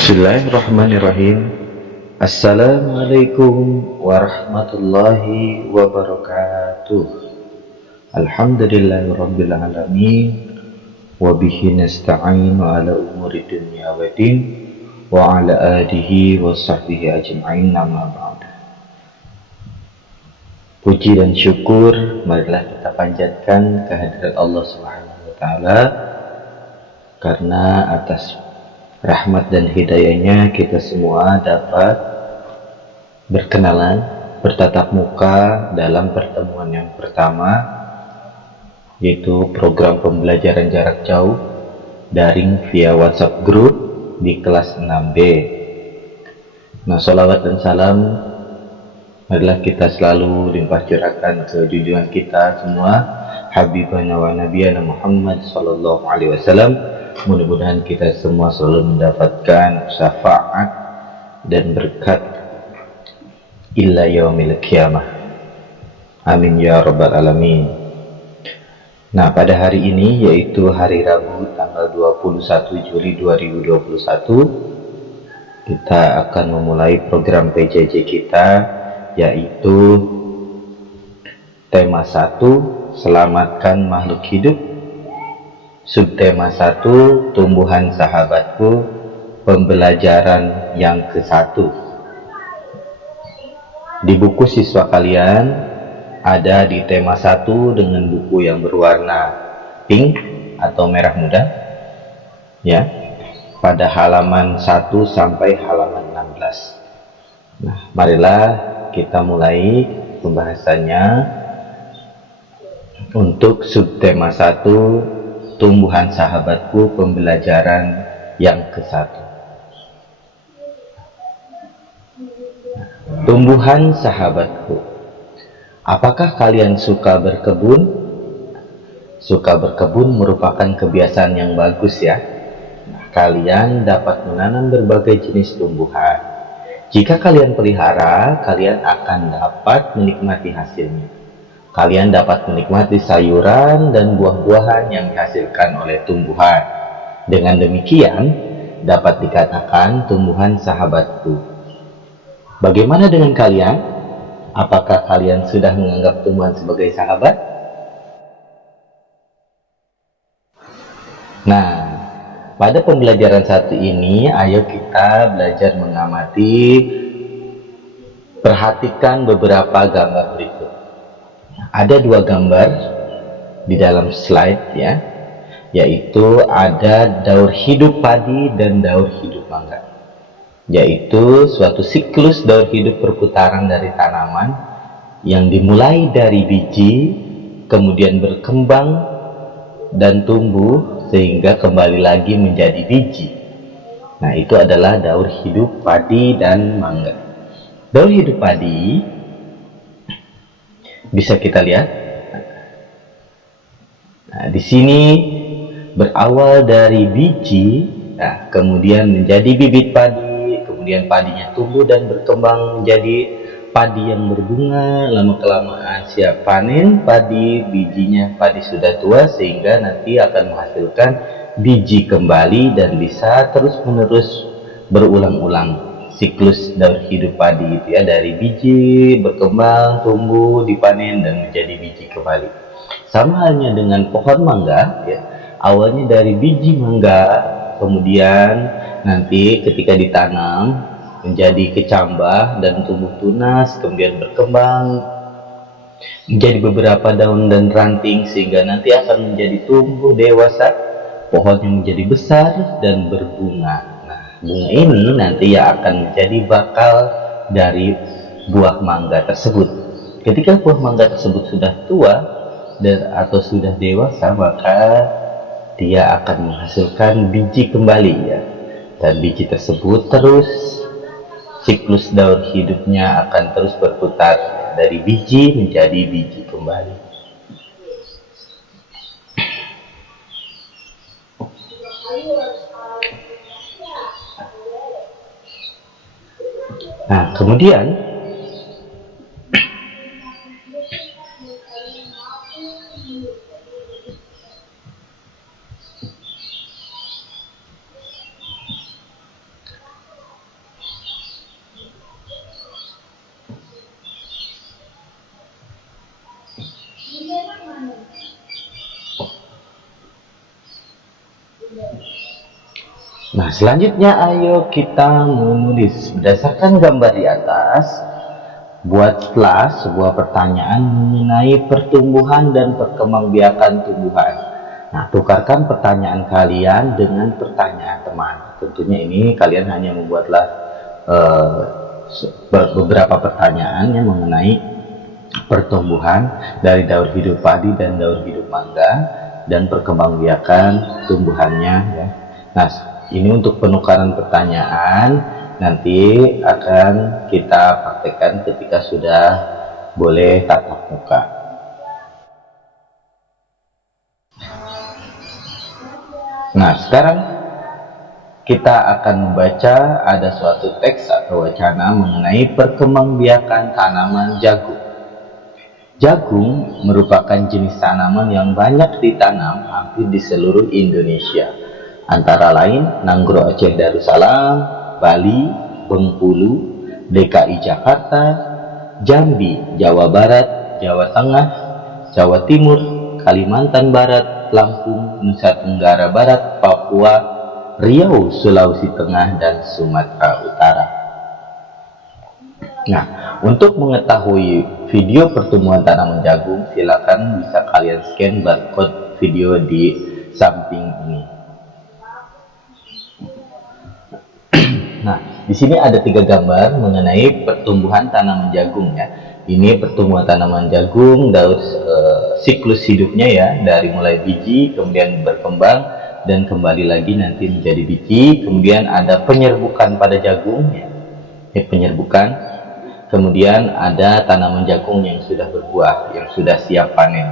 Bismillahirrahmanirrahim. Assalamualaikum warahmatullahi wabarakatuh. Alhamdulillahirabbil alamin wa bihi nasta'inu ala umuri dunya waddin wa ala alihi wa sahbihi ajma'in, amma ba'd. Puji dan syukur marilah kita panjatkan kehadirat Allah Subhanahu wa taala, karena atas rahmat dan hidayahnya kita semua dapat berkenalan, bertatap muka dalam pertemuan yang pertama, yaitu program pembelajaran jarak jauh daring via WhatsApp Group di kelas 6B. Nah, sholawat dan salam marilah kita selalu limpah curahkan ke junjungan kita semua, Habibana wa Nabiyana Muhammad sallallahu alaihi wasallam. Mudah-mudahan kita semua selalu mendapatkan syafaat dan berkat illa yaumil qiyamah. Amin ya rabbal alamin. Nah, pada hari ini, yaitu hari Rabu tanggal 21 Juli 2021, kita akan memulai program PJJ kita, yaitu tema 1, selamatkan makhluk hidup. Subtema 1, tumbuhan sahabatku, pembelajaran yang ke-1. Di buku siswa kalian ada di tema 1 dengan buku yang berwarna pink atau merah muda, ya, pada halaman 1 sampai halaman 16. Nah, marilah kita mulai pembahasannya. Untuk subtema 1, tumbuhan sahabatku, pembelajaran yang ke-1. Tumbuhan sahabatku, apakah kalian suka berkebun? Suka berkebun merupakan kebiasaan yang bagus, ya. Nah, kalian dapat menanam berbagai jenis tumbuhan. Jika kalian pelihara, kalian akan dapat menikmati hasilnya. Kalian dapat menikmati sayuran dan buah-buahan yang dihasilkan oleh tumbuhan. Dengan demikian, dapat dikatakan tumbuhan sahabatku. Bagaimana dengan kalian? Apakah kalian sudah menganggap tumbuhan sebagai sahabat? Nah, pada pembelajaran satu ini, ayo kita belajar mengamati, perhatikan beberapa gambar berikut. Ada 2 gambar di dalam slide, ya, yaitu ada daur hidup padi dan daur hidup mangga, yaitu suatu siklus daur hidup perputaran dari tanaman yang dimulai dari biji, kemudian berkembang dan tumbuh sehingga kembali lagi menjadi biji. Nah, itu adalah daur hidup padi dan mangga. Daur hidup padi bisa kita lihat. Nah, di sini berawal dari biji, nah, kemudian menjadi bibit padi, kemudian padinya tumbuh dan berkembang menjadi padi yang berbunga. Lama-kelamaan siap panen padi, bijinya padi sudah tua sehingga nanti akan menghasilkan biji kembali dan bisa terus-menerus berulang-ulang siklus daur hidup padi itu, ya, dari biji berkembang, tumbuh, dipanen dan menjadi biji kembali. Sama halnya dengan pohon mangga, ya, awalnya dari biji mangga, kemudian nanti ketika ditanam menjadi kecambah dan tumbuh tunas, kemudian berkembang menjadi beberapa daun dan ranting sehingga nanti akan menjadi tumbuh dewasa, pohon yang menjadi besar dan berbunga. Bunga ini nanti yang akan menjadi bakal dari buah mangga tersebut. Ketika buah mangga tersebut sudah tua dan atau sudah dewasa, maka dia akan menghasilkan biji kembali, ya. Dan biji tersebut terus siklus daur hidupnya akan terus berputar, ya, dari biji menjadi biji kembali. Nah, kemudian Nah, selanjutnya ayo kita menulis berdasarkan gambar di atas. Buatlah sebuah pertanyaan mengenai pertumbuhan dan perkembangbiakan tumbuhan. Nah, tukarkan pertanyaan kalian dengan pertanyaan teman. Tentunya ini kalian hanya membuatlah beberapa pertanyaan yang mengenai pertumbuhan dari daur hidup padi dan daur hidup mangga dan perkembangbiakan tumbuhannya ya. Nah, ini untuk penukaran pertanyaan nanti akan kita praktekkan ketika sudah boleh tatap muka. Nah, sekarang kita akan membaca ada suatu teks atau wacana mengenai perkembangbiakan tanaman jagung. Jagung merupakan jenis tanaman yang banyak ditanam hampir di seluruh Indonesia, antara lain Nanggro Aceh Darussalam, Bali, Bengkulu, DKI Jakarta, Jambi, Jawa Barat, Jawa Tengah, Jawa Timur, Kalimantan Barat, Lampung, Nusa Tenggara Barat, Papua, Riau, Sulawesi Tengah, dan Sumatera Utara. Nah, untuk mengetahui video pertumbuhan tanaman jagung, silakan bisa kalian scan barcode video di samping ini. Nah, di sini ada 3 gambar mengenai pertumbuhan tanaman jagung ya. Ini pertumbuhan tanaman jagung, siklus hidupnya ya, dari mulai biji kemudian berkembang dan kembali lagi nanti menjadi biji. Kemudian ada penyerbukan pada jagung ya, penyerbukan. Kemudian ada tanaman jagung yang sudah berbuah, yang sudah siap panen.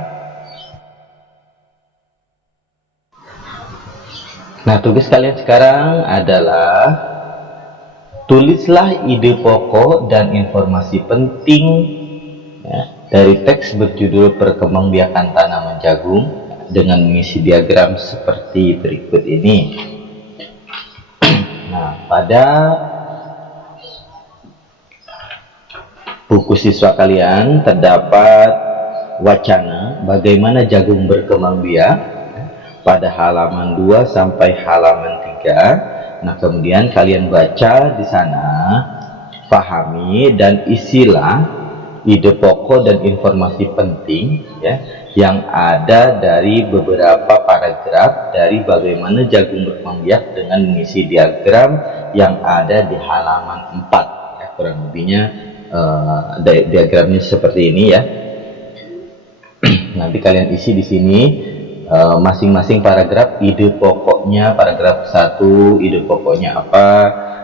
Nah, tugas kalian sekarang adalah tulislah ide pokok dan informasi penting ya, dari teks berjudul Perkembangbiakan Tanaman Jagung dengan mengisi diagram seperti berikut ini. Nah, pada buku siswa kalian terdapat wacana bagaimana jagung berkembang biak pada halaman 2 sampai halaman 3. Nah, kemudian kalian baca di sana, pahami dan isilah ide pokok dan informasi penting ya yang ada dari beberapa paragraf dari bagaimana jagung berkembang biak dengan mengisi diagram yang ada di halaman 4 ya, kurang lebihnya diagramnya seperti ini ya. Nanti kalian isi di sini masing-masing paragraf ide pokoknya. Paragraf 1 ide pokoknya apa,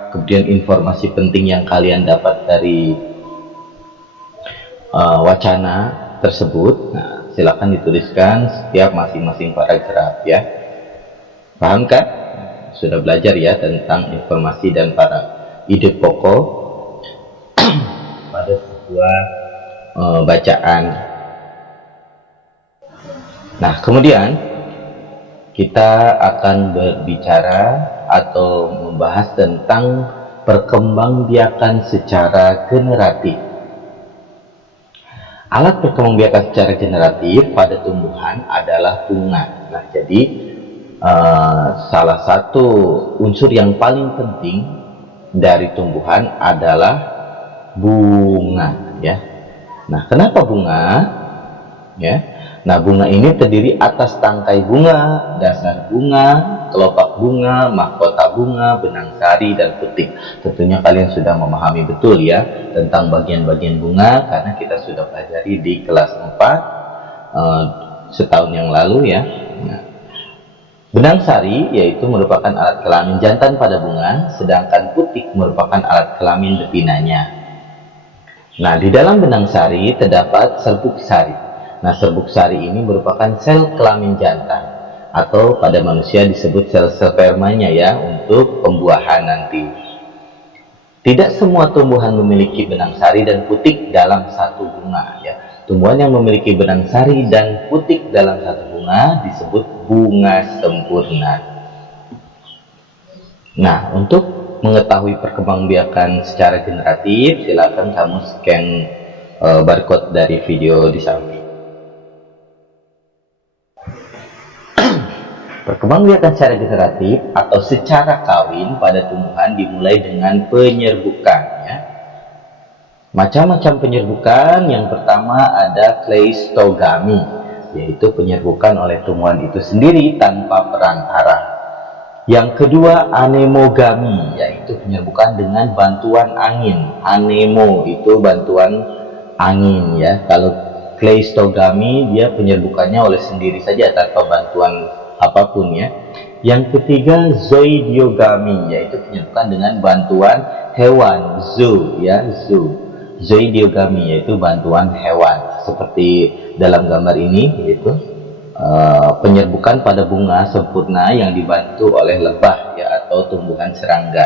kemudian informasi penting yang kalian dapat dari wacana tersebut. Nah, silakan dituliskan setiap masing-masing paragraf ya. Paham kan? Sudah belajar ya tentang informasi dan para ide pokok pada sebuah bacaan. Nah, kemudian kita akan berbicara atau membahas tentang perkembangbiakan secara generatif. Alat perkembangbiakan secara generatif pada tumbuhan adalah bunga. Nah, jadi salah satu unsur yang paling penting dari tumbuhan adalah bunga ya. Nah, kenapa bunga ya? Nah, bunga ini terdiri atas tangkai bunga, dasar bunga, kelopak bunga, mahkota bunga, benang sari, dan putik. Tentunya kalian sudah memahami betul ya tentang bagian-bagian bunga karena kita sudah pelajari di kelas 4 setahun yang lalu ya. Nah, benang sari yaitu merupakan alat kelamin jantan pada bunga, sedangkan putik merupakan alat kelamin betinanya. Nah, di dalam benang sari terdapat serbuk sari. Nah, serbuk sari ini merupakan sel kelamin jantan atau pada manusia disebut sel spermanya ya untuk pembuahan nanti. Tidak semua tumbuhan memiliki benang sari dan putik dalam satu bunga ya. Tumbuhan yang memiliki benang sari dan putik dalam satu bunga disebut bunga sempurna. Nah, untuk mengetahui perkembangbiakan secara generatif, silakan kamu scan barcode dari video di samping. Perkembangbiakan secara generatif atau secara kawin pada tumbuhan dimulai dengan penyerbukan. Ya. Macam-macam penyerbukan, yang pertama ada kleistogami, yaitu penyerbukan oleh tumbuhan itu sendiri tanpa perantara. Yang kedua anemogami, yaitu penyerbukan dengan bantuan angin. Anemo itu bantuan angin ya. Kalau kleistogami dia penyerbukannya oleh sendiri saja tanpa bantuan apapun ya. Yang ketiga zoidiogami, yaitu penyerbukan dengan bantuan hewan, zoo ya, zoo. Zoidiogami yaitu bantuan hewan, seperti dalam gambar ini, yaitu penyerbukan pada bunga sempurna yang dibantu oleh lebah ya, atau tumbuhan serangga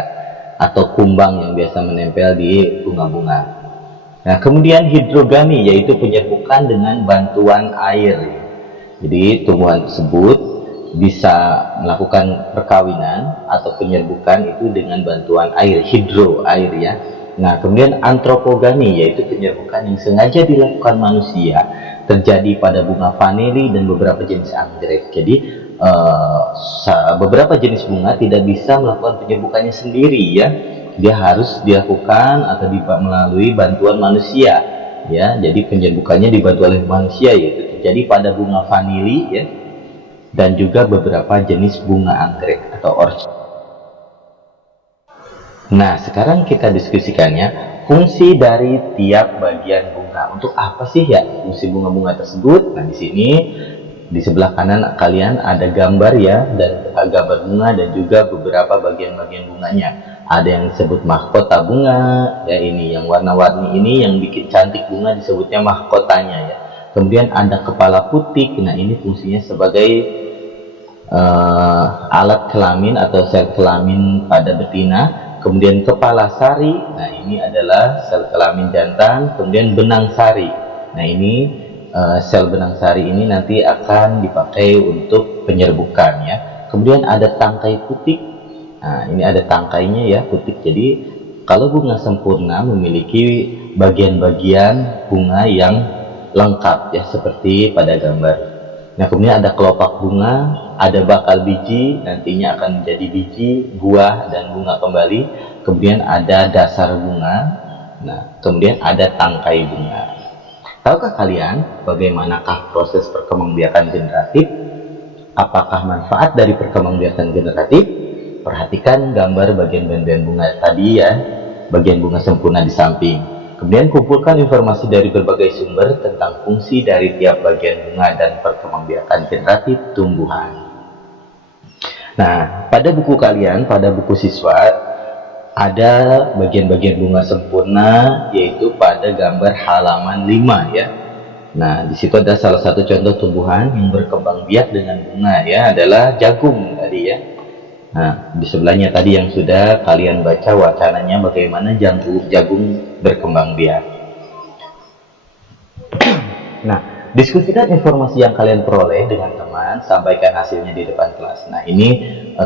atau kumbang yang biasa menempel di bunga-bunga. Nah, kemudian hidrogami yaitu penyerbukan dengan bantuan air. Jadi tumbuhan tersebut bisa melakukan perkawinan atau penyerbukan itu dengan bantuan air, hidro, air ya. Nah, kemudian antropogami yaitu penyerbukan yang sengaja dilakukan manusia, terjadi pada bunga vanili dan beberapa jenis anggrek. Jadi beberapa jenis bunga tidak bisa melakukan penyerbukannya sendiri ya, dia harus dilakukan atau melalui bantuan manusia ya. Jadi penyerbukannya dibantu oleh manusia, yaitu terjadi pada bunga vanili ya, dan juga beberapa jenis bunga anggrek atau orchid. Nah, sekarang kita diskusikannya fungsi dari tiap bagian bunga. Untuk apa sih ya fungsi bunga-bunga tersebut? Nah, di sini di sebelah kanan kalian ada gambar ya, dan gambar bunga dan juga beberapa bagian-bagian bunganya. Ada yang disebut mahkota bunga ya, ini yang warna-warni ini yang bikin cantik bunga disebutnya mahkotanya ya. Kemudian ada kepala putik. Nah, ini fungsinya sebagai alat kelamin atau sel kelamin pada betina. Kemudian kepala sari, nah ini adalah sel kelamin jantan. Kemudian benang sari, nah ini sel benang sari ini nanti akan dipakai untuk penyerbukan ya. Kemudian ada tangkai putik, nah ini ada tangkainya ya, putik. Jadi kalau bunga sempurna memiliki bagian-bagian bunga yang lengkap ya, seperti pada gambar. Nah, kemudian ada kelopak bunga, ada bakal biji, nantinya akan menjadi biji, buah, dan bunga kembali. Kemudian ada dasar bunga, nah kemudian ada tangkai bunga. Tahukah kalian bagaimanakah proses perkembangbiakan generatif? Apakah manfaat dari perkembangbiakan generatif? Perhatikan gambar bagian-bagian bunga tadi ya, bagian bunga sempurna di samping. Kemudian kumpulkan informasi dari berbagai sumber tentang fungsi dari tiap bagian bunga dan perkembangbiakan generatif tumbuhan. Nah, pada buku kalian, pada buku siswa, ada bagian-bagian bunga sempurna, yaitu pada gambar halaman 5 ya. Nah, di situ ada salah satu contoh tumbuhan yang berkembang biak dengan bunga ya, adalah jagung tadi ya. Nah, di sebelahnya tadi yang sudah kalian baca wacananya bagaimana jagung berkembang biak. Nah, diskusikan informasi yang kalian peroleh dengan teman, sampaikan hasilnya di depan kelas. Nah, ini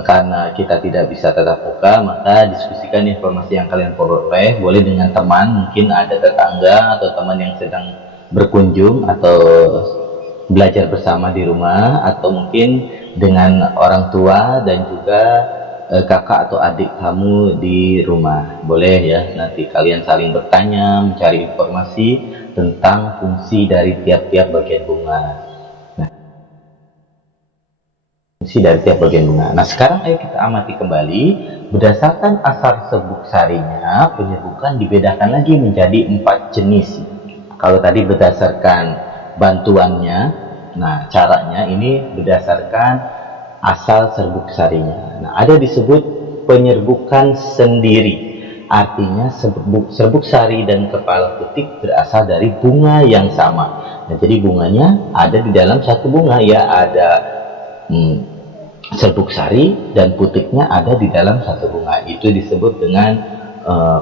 karena kita tidak bisa tatap muka, maka diskusikan informasi yang kalian peroleh boleh dengan teman, mungkin ada tetangga atau teman yang sedang berkunjung atau belajar bersama di rumah, atau mungkin dengan orang tua dan juga kakak atau adik kamu di rumah. Boleh ya, nanti kalian saling bertanya, mencari informasi tentang fungsi dari tiap-tiap bagian bunga. Nah, fungsi dari tiap bagian bunga. Nah, sekarang ayo kita amati kembali. Berdasarkan asal serbuk sarinya, penyerbukan dibedakan lagi menjadi 4 jenis. Kalau tadi berdasarkan bantuannya, nah caranya ini berdasarkan asal serbuk sarinya. Nah, ada disebut penyerbukan sendiri. Artinya serbuk sari dan kepala putik berasal dari bunga yang sama. Nah, jadi bunganya ada di dalam satu bunga ya, ada serbuk sari dan putiknya ada di dalam satu bunga. Itu disebut dengan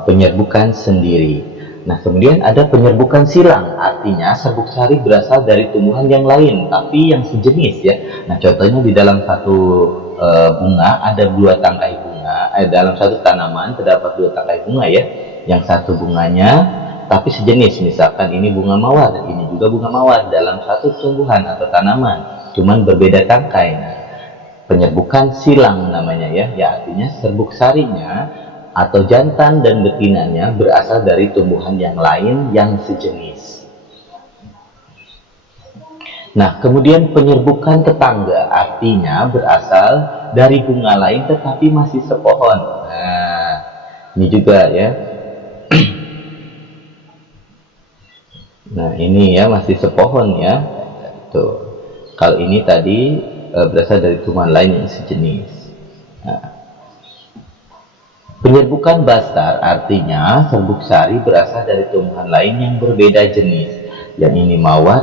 penyerbukan sendiri. Nah, kemudian ada penyerbukan silang, artinya serbuk sari berasal dari tumbuhan yang lain, tapi yang sejenis ya. Nah, contohnya di dalam satu bunga ada 2 tangkai bunga, dalam satu tanaman terdapat 2 tangkai bunga ya. Yang satu bunganya tapi sejenis, misalkan ini bunga mawar, ini juga bunga mawar dalam satu tumbuhan atau tanaman, cuman berbeda tangkai. Nah, penyerbukan silang namanya ya, artinya serbuk sarinya atau jantan dan betinanya berasal dari tumbuhan yang lain yang sejenis. Nah, kemudian penyerbukan tetangga artinya berasal dari bunga lain tetapi masih sepohon. Nah, ini juga ya. Nah, ini ya masih sepohon ya. Tuh. Kalau ini tadi berasal dari tumbuhan lain yang sejenis. Nah, penyerbukan bastar artinya serbuk sari berasal dari tumbuhan lain yang berbeda jenis. Yang ini mawar,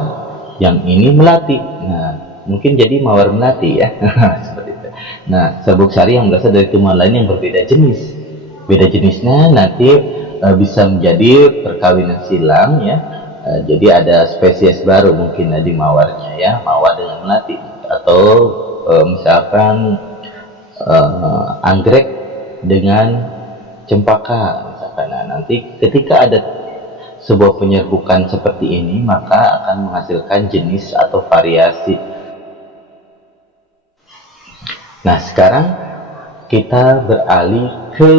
yang ini melati. Nah, mungkin jadi mawar melati ya. Seperti itu. Nah, serbuk sari yang berasal dari tumbuhan lain yang berbeda jenis. Beda jenisnya nanti bisa menjadi perkawinan silang ya. Jadi ada spesies baru mungkin di mawarnya ya, mawar dengan melati, atau misalkan anggrek dengan cempaka misalkan. Nah, nanti ketika ada sebuah penyerbukan seperti ini maka akan menghasilkan jenis atau variasi. Nah, sekarang kita beralih ke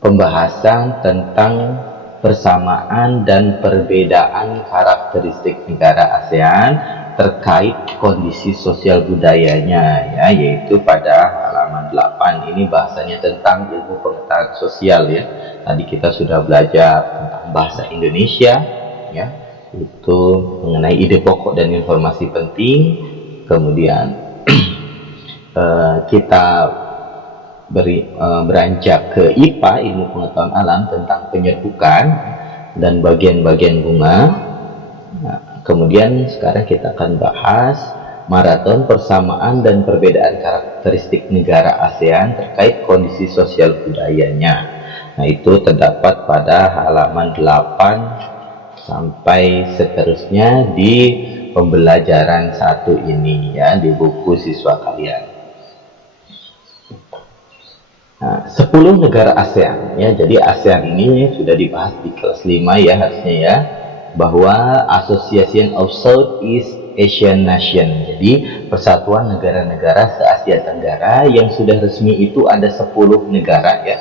pembahasan tentang persamaan dan perbedaan karakteristik negara ASEAN terkait kondisi sosial budayanya ya, yaitu pada halaman 8. Ini bahasanya tentang ilmu pengetahuan sosial ya. Tadi kita sudah belajar tentang bahasa Indonesia ya, itu mengenai ide pokok dan informasi penting. Kemudian kita beranjak ke IPA, ilmu pengetahuan alam, tentang penyerbukan dan bagian-bagian bunga. Nah, kemudian sekarang kita akan bahas maraton persamaan dan perbedaan karakteristik negara ASEAN terkait kondisi sosial budayanya. Nah, itu terdapat pada halaman 8 sampai seterusnya di pembelajaran 1 ini ya, di buku siswa kalian. Nah, 10 negara ASEAN ya. Jadi ASEAN ini sudah dibahas di kelas 5 ya harusnya ya, bahwa Association of Southeast Asian Nation. Jadi persatuan negara-negara se-Asia Tenggara yang sudah resmi itu ada 10 negara ya.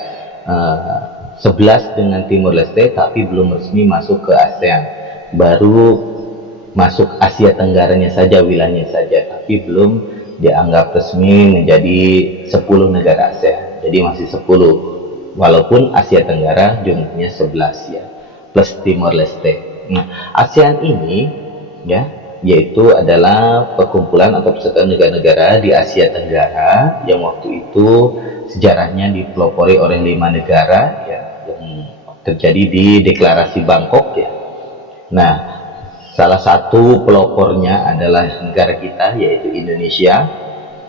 11 dengan Timur Leste tapi belum resmi masuk ke ASEAN. Baru masuk Asia Tenggaranya saja, wilayahnya saja, tapi belum dianggap resmi menjadi 10 negara ASEAN. Jadi masih 10, walaupun Asia Tenggara jumlahnya 11 ya, plus Timor Leste. Nah, ASEAN ini ya, yaitu adalah perkumpulan atau persatuan negara-negara di Asia Tenggara yang waktu itu sejarahnya dipelopori oleh 5 negara ya, yang terjadi di Deklarasi Bangkok ya. Nah, salah satu pelopornya adalah negara kita, yaitu Indonesia.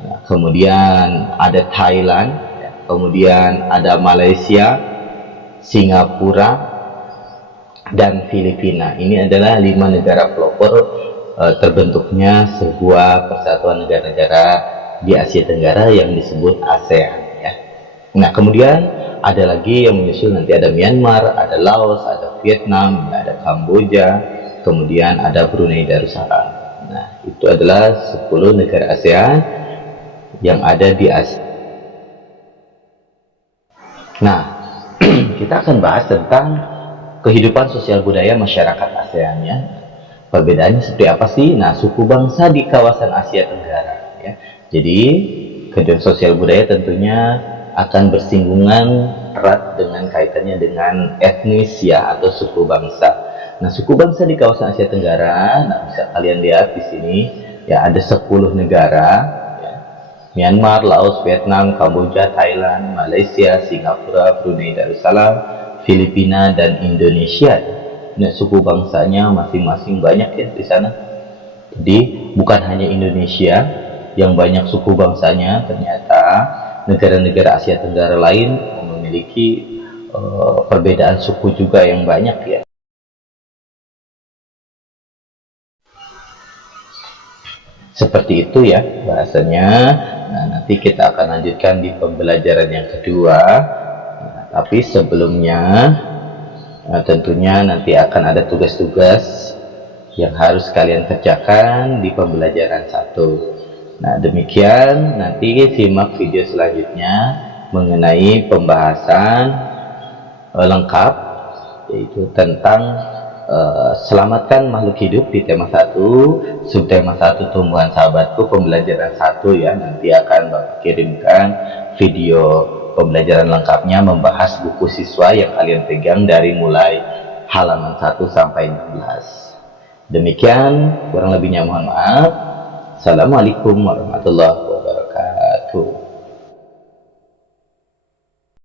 Nah, kemudian ada Thailand, ya. Kemudian ada Malaysia, Singapura, dan Filipina. Ini adalah 5 negara pelopor terbentuknya sebuah persatuan negara-negara di Asia Tenggara yang disebut ASEAN ya. Nah, kemudian ada lagi yang menyusul, nanti ada Myanmar, ada Laos, ada Vietnam, ada Kamboja, kemudian ada Brunei Darussalam. Nah, itu adalah 10 negara ASEAN yang ada di Asia. Nah, kita akan bahas tentang kehidupan sosial budaya masyarakat ASEAN ya. Perbedaannya seperti apa sih? Nah, suku bangsa di kawasan Asia Tenggara ya. Jadi, kehidupan sosial budaya tentunya akan bersinggungan erat dengan kaitannya dengan etnis ya, atau suku bangsa. Nah, suku bangsa di kawasan Asia Tenggara, nah bisa kalian lihat di sini ya, ada 10 negara ya. Myanmar, Laos, Vietnam, Kamboja, Thailand, Malaysia, Singapura, Brunei Darussalam, Filipina, dan Indonesia. Nah, suku bangsanya masing-masing banyak ya di sana. Jadi bukan hanya Indonesia yang banyak suku bangsanya, ternyata negara-negara Asia Tenggara lain memiliki perbedaan suku juga yang banyak ya. Seperti itu ya bahasanya. Nah, nanti kita akan lanjutkan di pembelajaran yang kedua. Nah, tapi sebelumnya tentunya nanti akan ada tugas-tugas yang harus kalian kerjakan di pembelajaran 1. Nah, demikian, nanti simak video selanjutnya mengenai pembahasan lengkap, yaitu tentang selamatkan makhluk hidup di tema 1, subtema 1 tumbuhan sahabatku, pembelajaran 1 ya. Nanti akan Bapak kirimkan video pembelajaran lengkapnya membahas buku siswa yang kalian pegang dari mulai halaman 1 sampai 16. Demikian, kurang lebihnya mohon maaf. Assalamualaikum warahmatullahi wabarakatuh.